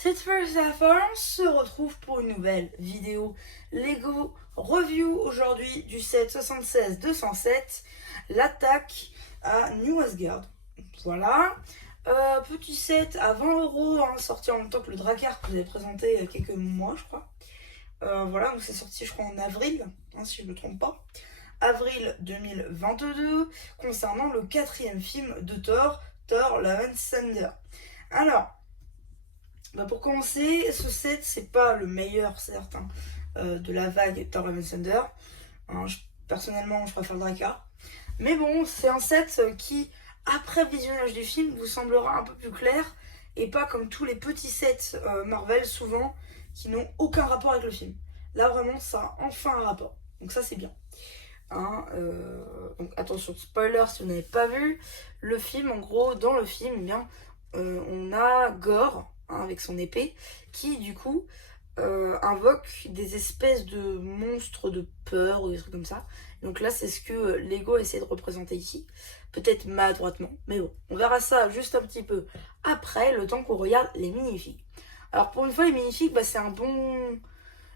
Cette fois, on se retrouve pour une nouvelle vidéo Lego Review aujourd'hui du set 76-207, l'attaque à New Asgard. Voilà, petit set à 20 €, sorti en même temps que le Drakkar que vous avez présenté il y a quelques mois, je crois. Voilà, donc c'est sorti, je crois, en avril, si je ne me trompe pas. Avril 2022, concernant le 4e film de Thor, Thor Love and Thunder. Alors, pour commencer, ce set, c'est pas le meilleur, certes, de la vague Thor Love and Thunder. Personnellement, je préfère le Drakkar. Mais bon, c'est un set qui, après visionnage du film, vous semblera un peu plus clair et pas comme tous les petits sets Marvel, souvent, qui n'ont aucun rapport avec le film. Là, vraiment, ça a enfin un rapport. Donc ça, c'est bien. Donc attention, spoiler si vous n'avez pas vu le film. En gros, dans le film, eh bien, on a Gore, avec son épée, qui du coup invoque des espèces de monstres de peur ou des trucs comme ça. Donc là, c'est ce que Lego essaie de représenter ici. Peut-être maladroitement, mais bon, on verra ça juste un petit peu après, le temps qu'on regarde les minifigs. Alors pour une fois, les minifigs, c'est une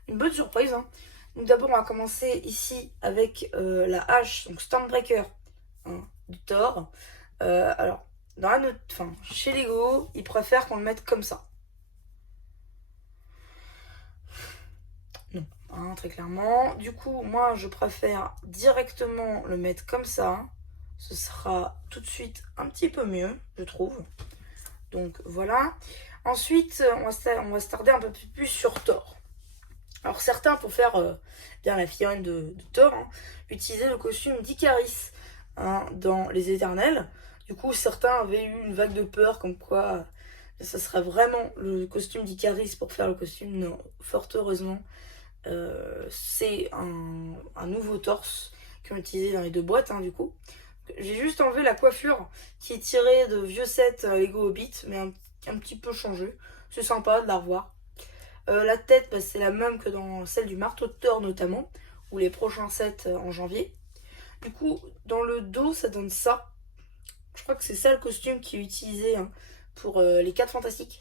bonne surprise. Donc d'abord, on va commencer ici avec la hache, donc Stormbreaker, de Thor. Alors, chez Lego, ils préfèrent qu'on le mette comme ça. Non, très clairement. Du coup, moi, je préfère directement le mettre comme ça. Ce sera tout de suite un petit peu mieux, je trouve. Donc voilà. Ensuite, on va se tarder un peu plus sur Thor. Alors certains, pour faire bien la figurine de Thor, utilisaient le costume d'Icaris dans Les Éternels. Du coup, certains avaient eu une vague de peur comme quoi ça serait vraiment le costume d'Icaris pour faire le costume. Non, fort heureusement, c'est un nouveau torse qu'ils ont utilisé dans les deux boîtes, du coup. J'ai juste enlevé la coiffure qui est tirée de vieux sets Lego Hobbit, mais un petit peu changé. C'est sympa de la revoir. La tête, c'est la même que dans celle du marteau de Thor notamment, ou les prochains sets en janvier. Du coup, dans le dos, ça donne ça. Je crois que c'est ça le costume qui est utilisé pour les 4 fantastiques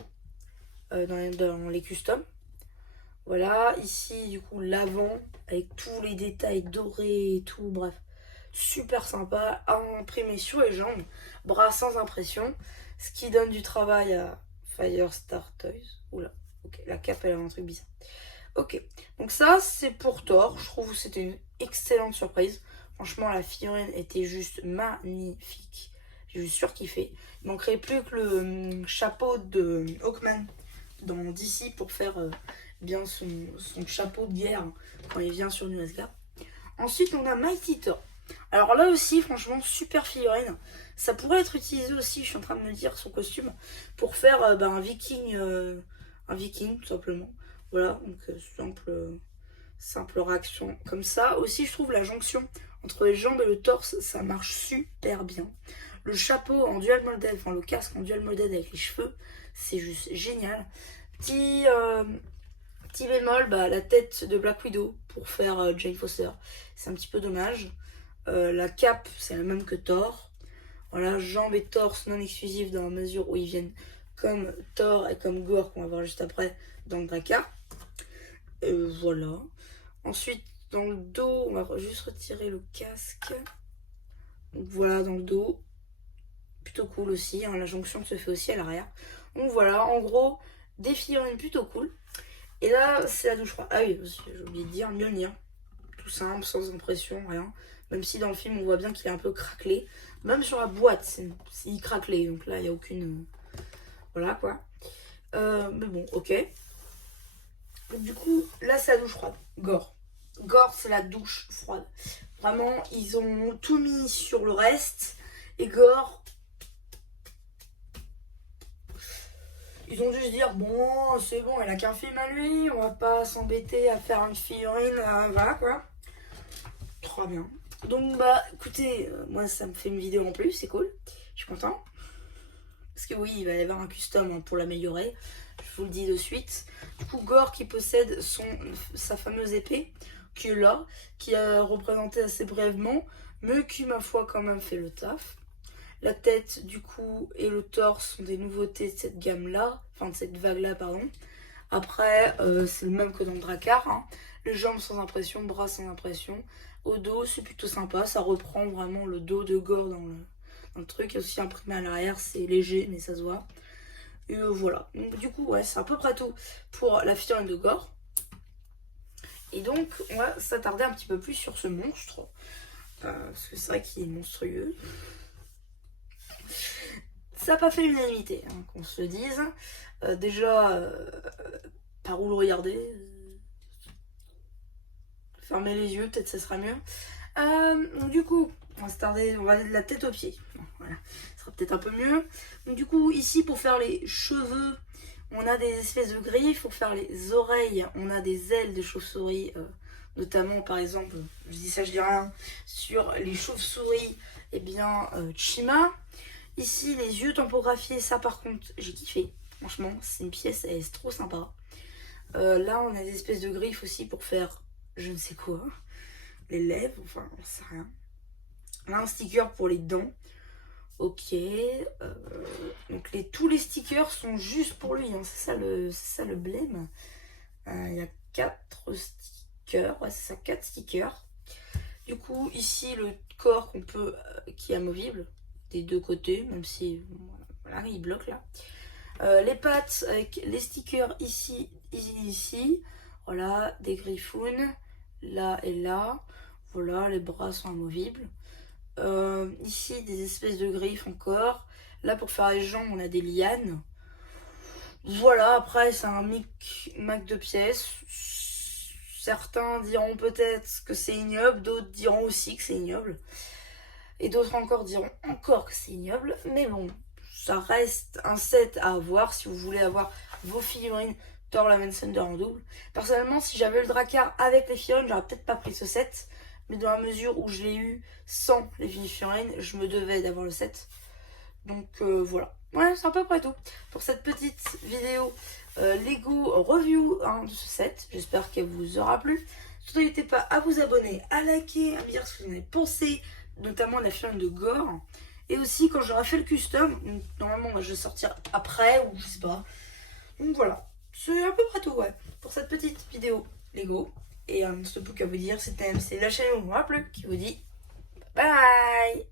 dans les customs. Voilà, ici, du coup, l'avant, avec tous les détails dorés et tout, bref. Super sympa, à imprimer sur les jambes, bras sans impression, ce qui donne du travail à Firestar Toys. Oula, ok, la cape, elle a un truc bizarre. Ok, donc ça, c'est pour Thor. Je trouve que c'était une excellente surprise. Franchement, la figurine était juste magnifique. J'ai juste surkiffé. Il manquerait plus que le chapeau de Hawkman dans DC pour faire bien son chapeau de guerre quand il vient sur New Asgard. Ensuite, on a Mighty Thor. Alors là aussi, franchement, super figurine. Ça pourrait être utilisé aussi, je suis en train de me dire, son costume, pour faire un viking, tout simplement. Voilà, donc simple réaction comme ça. Aussi, je trouve la jonction entre les jambes et le torse, ça marche super bien. Le chapeau en dual molded, enfin le casque en dual molded avec les cheveux, c'est juste génial. Petit bémol, la tête de Black Widow pour faire Jane Foster. C'est un petit peu dommage. La cape, c'est la même que Thor. Voilà, jambes et torse non exclusifs dans la mesure où ils viennent comme Thor et comme Gore qu'on va voir juste après dans le Drakkar. Voilà. Ensuite, dans le dos, on va juste retirer le casque. Donc voilà, dans le dos. Plutôt cool aussi. La jonction se fait aussi à l'arrière. Donc voilà, en gros, des figurines plutôt cool. Et là, c'est la douche froide. Ah oui, j'ai oublié de dire Mjolnir. Tout simple, sans impression, rien. Même si dans le film, on voit bien qu'il est un peu craquelé. Même sur la boîte, c'est craquelé. Donc là, il n'y a aucune... Voilà, quoi. Mais bon, ok. Donc du coup, là, c'est la douche froide. Gore. Gore, c'est la douche froide. Vraiment, ils ont tout mis sur le reste. Et Gore... Ils ont dû se dire, bon, c'est bon, il a qu'un film à lui, on va pas s'embêter à faire une figurine, voilà quoi. Trop bien. Donc écoutez, moi ça me fait une vidéo en plus, c'est cool, je suis content. Parce que oui, il va y avoir un custom pour l'améliorer, je vous le dis de suite. Du coup, Gore qui possède sa fameuse épée, qui est là, qui a représenté assez brièvement, mais qui ma foi quand même fait le taf. La tête du coup et le torse sont des nouveautés de cette gamme-là, enfin de cette vague-là, pardon. Après, c'est le même que dans le Drakkar, hein. Les jambes sans impression, bras sans impression. Au dos, c'est plutôt sympa, ça reprend vraiment le dos de Gore dans le truc. Il y a aussi imprimé à l'arrière, c'est léger, mais ça se voit. Et voilà. Donc, du coup, ouais, c'est à peu près tout pour la figurine de Gore. Et donc, on va s'attarder un petit peu plus sur ce monstre. Parce que c'est vrai qu'il est monstrueux. Ça n'a pas fait l'unanimité, hein, qu'on se le dise. Déjà, par où le regarder? Fermer les yeux, peut-être ça sera mieux. Donc du coup, on va se tarder, on va aller de la tête aux pieds. Voilà, ça sera peut-être un peu mieux. Donc du coup, ici, pour faire les cheveux, on a des espèces de griffes. Pour faire les oreilles, on a des ailes de chauve-souris. Notamment, par exemple, je dis ça, je dis rien, sur les chauves-souris, eh bien, Chima. Ici, les yeux tampographiés, ça par contre, j'ai kiffé. Franchement, c'est une pièce, elle est trop sympa. Là, on a des espèces de griffes aussi pour faire je ne sais quoi. Les lèvres, enfin, on sait rien. Là, un sticker pour les dents. Ok. Donc, tous les stickers sont juste pour lui. Hein. C'est ça le blême. Il y a 4 stickers. Ouais, c'est ça, 4 stickers. Du coup, ici, le corps qui est amovible des deux côtés, même si voilà, il bloque là. Les pattes avec les stickers ici. Voilà, des griffounes là et là. Voilà, les bras sont amovibles. Ici, des espèces de griffes encore. Là, pour faire les jambes, on a des lianes. Voilà, après, c'est un Mac de pièces. Certains diront peut-être que c'est ignoble, d'autres diront aussi que c'est ignoble. Et d'autres encore diront encore que c'est ignoble. Mais bon, ça reste un set à avoir si vous voulez avoir vos figurines Thor Love and Thunder en double. Personnellement, si j'avais le Drakkar avec les figurines, j'aurais peut-être pas pris ce set. Mais dans la mesure où je l'ai eu sans les figurines, je me devais d'avoir le set. Donc voilà. Ouais, c'est à peu près tout pour cette petite vidéo Lego review de ce set. J'espère qu'elle vous aura plu. Surtout n'hésitez pas à vous abonner, à liker, à me dire ce que vous en avez pensé, notamment la figurine de Gore. Et aussi quand j'aurai fait le custom, donc, normalement je vais sortir après ou je sais pas. Donc voilà, c'est à peu près tout ouais pour cette petite vidéo Lego. Et ce book à vous dire, c'était MC la chaîne où on plus qui vous dit bye.